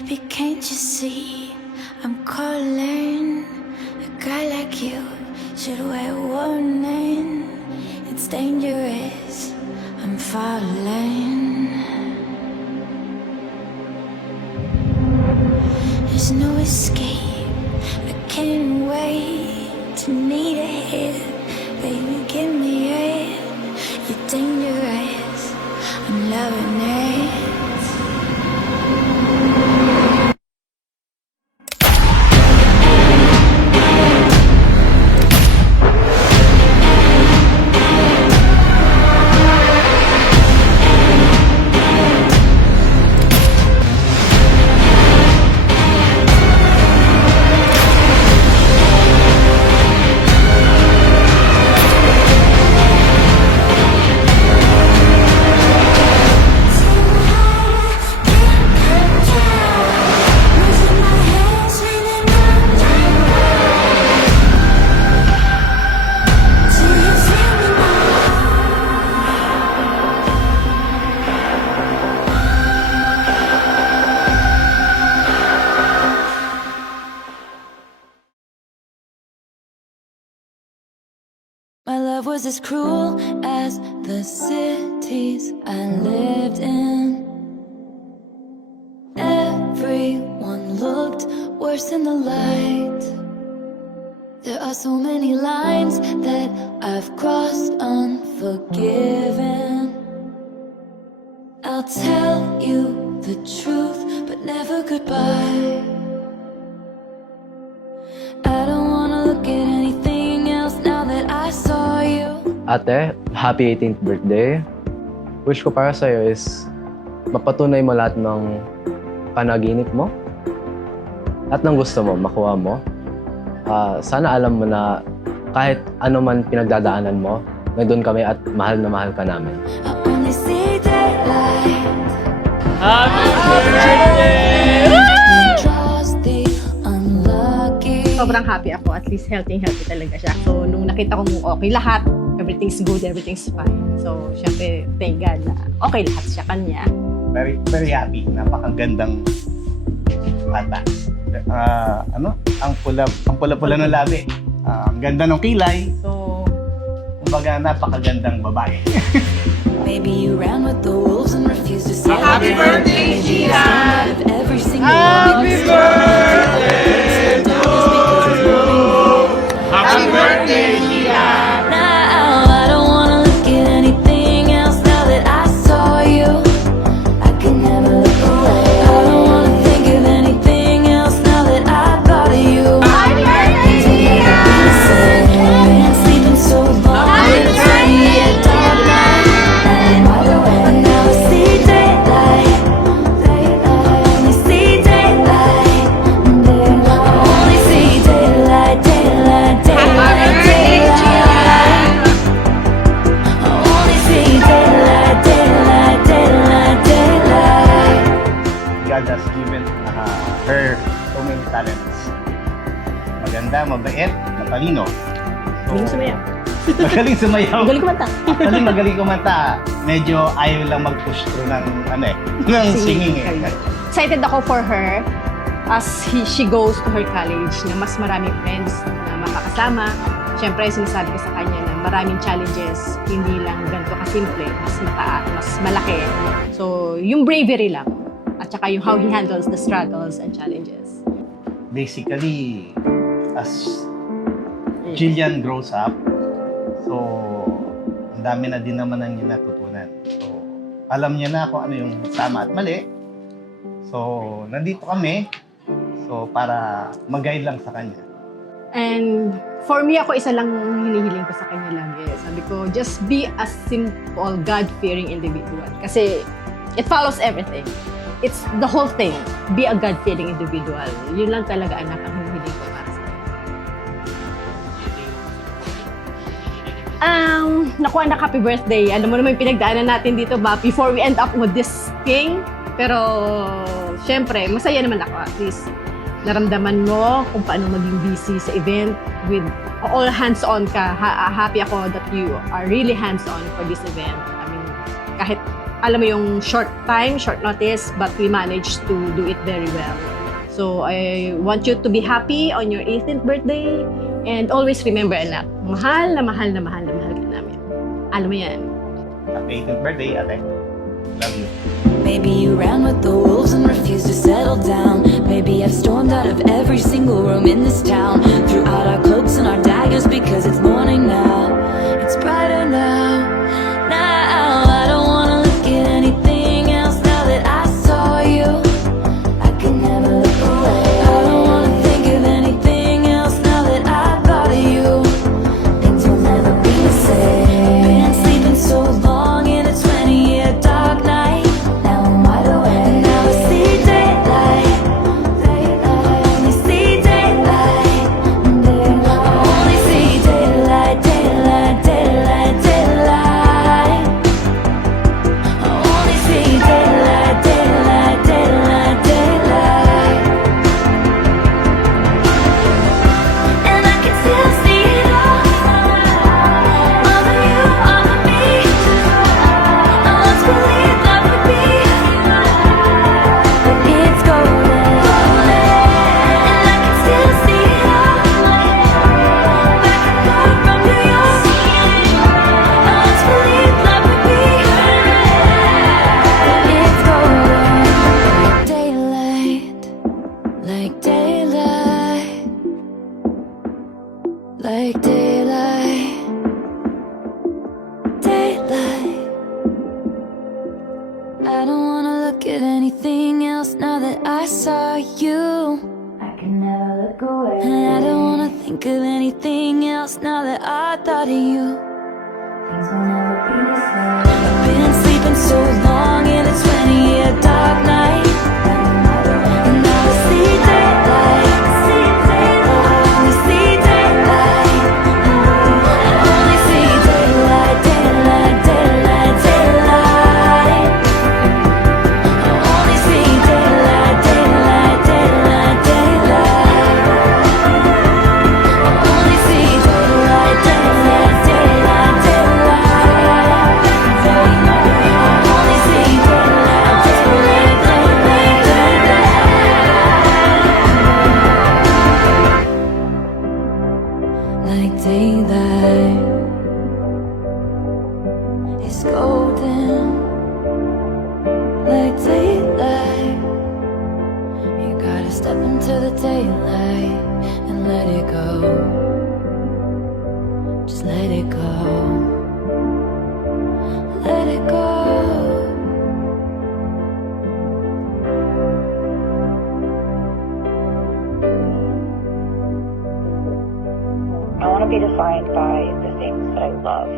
baby, can't you see? I'm calling. A guy like you should wear warning. It's dangerous. I'm falling. There's no escape. I can't wait to need a hit. Baby, give me it. You're dangerous. I'm loving it. My love was as cruel as the cities I lived in. Everyone looked worse in the light. There are so many lines that I've crossed unforgiven. I'll tell you the truth, but never goodbye. I don't wanna look at anything else now that I saw you. Ate, happy 18th birthday. Wish ko para sa'yo is mapatunay mo lahat ng panaginip mo. At ng gusto mo, makuha mo. Sana alam mo na kahit ano man pinagdadaanan mo, nandun kami at mahal na mahal ka namin. I only see daylight. Happy birthday! Draws the unlucky. Sobrang happy ako. At least healthy talaga siya. So, nung nakita ko mong okay lahat, everything's good, everything's fine. So, syempre, thank God na okay lahat siya kanya. Very, very happy. Napakagandang bata. Ang pula-pula ng labi. Ang ganda ng kilay. So, kumbaga, napakagandang babae. Maybe you ran with the wolves and refused to see. Happy birthday, Gia! Every single Happy birthday to you! Happy birthday, Gia! Now I don't wanna look at anything else now that I saw you. I can never look away. I don't wanna think of anything else now that I thought of you. Happy birthday, Gia! Been sleeping so long. It's only a dark night. And now I see daylight. I only see daylight. I only see daylight, daylight, daylight, daylight. I only see daylight, daylight, daylight, daylight. God has given her so many talents. Maganda, mabait, matalino. Magaling sumayaw. Magaling sumayaw. Magaling kumanta. Actually, magaling kumanta. Medyo ayaw lang mag-push through ng, ng singing eh. Excited ako for her as she goes to her college na mas maraming friends na makakasama. Siyempre, sinasabi ko sa kanya na maraming challenges, hindi lang ganito kasimple, mas mataas, mas malaki. So, yung bravery lang. At saka yung how he handles the struggles and challenges. Basically, as Jillian grows up, so ang dami na din naman ang niya natutunan. So, alam niya na kung ano yung tama at mali. So, nandito kami. So, para mag-guide lang sa kanya. And for me, ako isa lang hinihiling ko sa kanya lagi. Sabi ko, just be a simple, God-fearing individual. Kasi it follows everything. It's the whole thing. Be a God-fearing individual. Yun lang talaga, anak, ang hinihiling ko para sa kanya. Naku anak, happy birthday. Alam mo naman yung pinagdaanan natin dito ba before we end up with this thing. Pero, syempre, masaya naman ako. At least, naramdaman mo kung paano maging busy sa event with all hands-on ka. Happy ako that you are really hands-on for this event. I mean, kahit alam mo yung short time, short notice, but we managed to do it very well. So I want you to be happy on your 18th birthday and always remember, anak, mahal na mahal na mahal na mahal ka namin. Alam mo yan. Happy 18th birthday, ate. Love you. Maybe you ran with the wolves and refused to settle down. Maybe I've stormed out of every single room in this town. Threw out our cloaks and our daggers because it's morning now. It's brighter now. Now I don't wanna look at anything else now that I saw you. I can never look away. I don't wanna think of anything else now that I thought of you. Things will never be the same. Been sleeping so long in a 20-year dark night. Now I'm wide awake. And now I see daylight. I only see daylight. I only see daylight, daylight, daylight, daylight. I only see daylight, daylight, daylight, daylight. And I can still see it all. All of you, all of me. I once believed love would be, but it's golden. And I can still see it all. Back and forth from New York. I once believed love would be, but it's golden. Like daylight, like daylight, like daylight, daylight. I don't wanna look at anything else now that I saw you. I can never look away. And I don't wanna think of anything else now that I thought of you. Things will never be the same. I've been sleeping so long in a 20-year dark night. And now I see daylight. I only see daylight. I only see daylight, daylight, daylight, daylight. I only see daylight, daylight, daylight, daylight. I only see daylight, daylight, daylight, daylight. I only see daylight, daylight, daylight, daylight. Like daylight is golden. Like daylight, you gotta step into the daylight and let it go. Just let it go. Let it go. I want to be defined by the things that I love.